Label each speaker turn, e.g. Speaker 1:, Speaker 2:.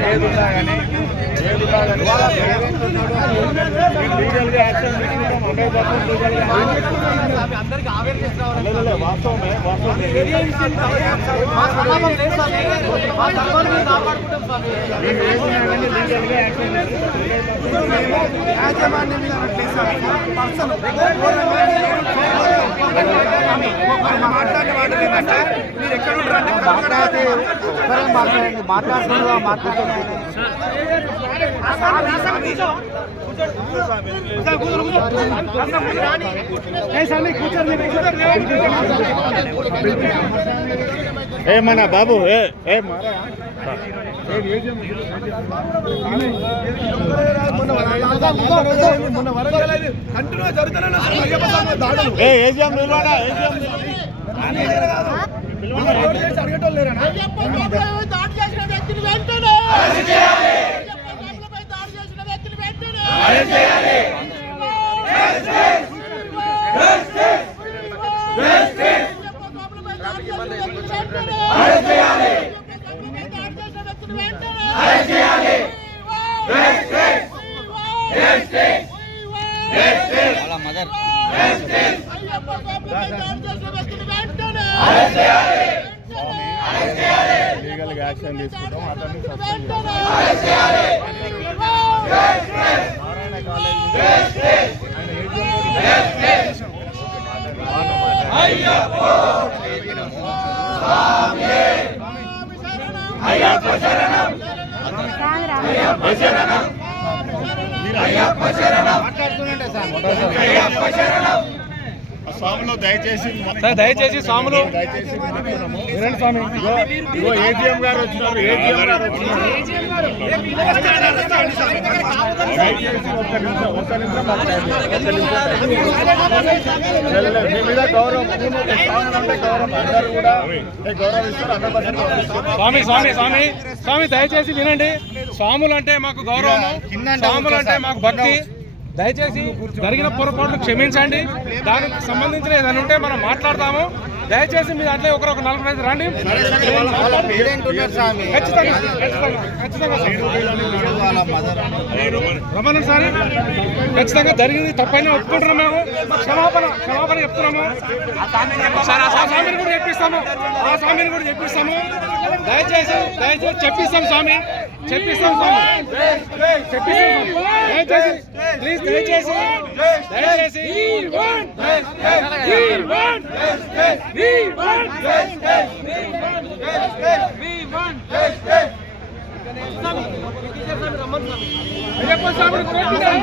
Speaker 1: లేదు కానీ? ఏదున్నా కానీ వాళ్ళ పేరెంట్స్ ఉన్నాడు లీగల్గా యాక్షన్ తీసుకుంటాం హండ్రెడ్ పర్సెంట్ లీగల్గా లేదు, లేదు, వాస్తవమే వాస్తవమే మేము ఏదున్నా కానీ లీగల్గా యాక్షన్
Speaker 2: యాజమాన్యం మీద అనట్లేదు సార్. పర్సన్ మాట్లాడిన మాట ఏంటంటే మీరు ఎక్కడ ఉంటారంటే
Speaker 3: మాట్లాడితే ఒక్కరే మాట్లాడండి మాట్లాడుతున్నారు మాట్లాడండి
Speaker 1: ఏ మన బాబు ఏ ఏ మారా
Speaker 2: కంటిన్యూ
Speaker 1: ఏజిఎం నిలవాడా ఏజిఎం
Speaker 2: మేనేజర్ కాదు. రోడ్డు చేసి అడిగేటోళ్ళు లేరనా?
Speaker 4: దాడి చేసిన వ్యక్తిని వెంటనే అయ్యప్ప దాడి చేసిన వ్యక్తిని వెంటనే అయ్యప్ప దాడి
Speaker 1: యాక్షన్ తీసుకుంటాం అతన్ని సస్పెండ్ నారాయణ కాలేజ్ ఆయన అయ్యప్ప శరణం స్వామిలో దయచేసి
Speaker 5: దయచేసి స్వాములు.
Speaker 1: వినండి స్వామి ఇగో గారు వచ్చినారు గారు వచ్చినారు ఒక్క నిమిషం మీ మీద గౌరవం స్వామి అంటే గౌరవం అందరూ కూడా గౌరవిస్తారు.
Speaker 5: స్వామి స్వామి స్వామి స్వామి దయచేసి వినండి స్వాములు అంటే మాకు గౌరవము స్వాములు అంటే మాకు భక్తి దయచేసి జరిగిన పొరపాట్లు క్షమించండి దానికి సంబంధించిన ఏదైనా ఉంటే మనం మాట్లాడతాము దయచేసి మీరు అట్లే ఒకరొక నలుగురు ఐదు రండి రమణ సార్ ఖచ్చితంగా జరిగింది తప్పైనా ఒప్పుకుంటున్నాం మేము క్షమాపణ క్షమాపణ చెప్తున్నాము ఆ స్వామిని కూడా చెప్పిస్తాము ఆ స్వామిని కూడా చెప్పిస్తాము దయచేసి దయచేసి చెప్పిస్తాం స్వామి చెప్పిస్తాం స్వామి చెప్పిస్తాం స్వామి. దయచేసి ప్లీజ్ దయచేసి దయచేసి అయ్యప్ప స్వామిని కోరుకుంటాం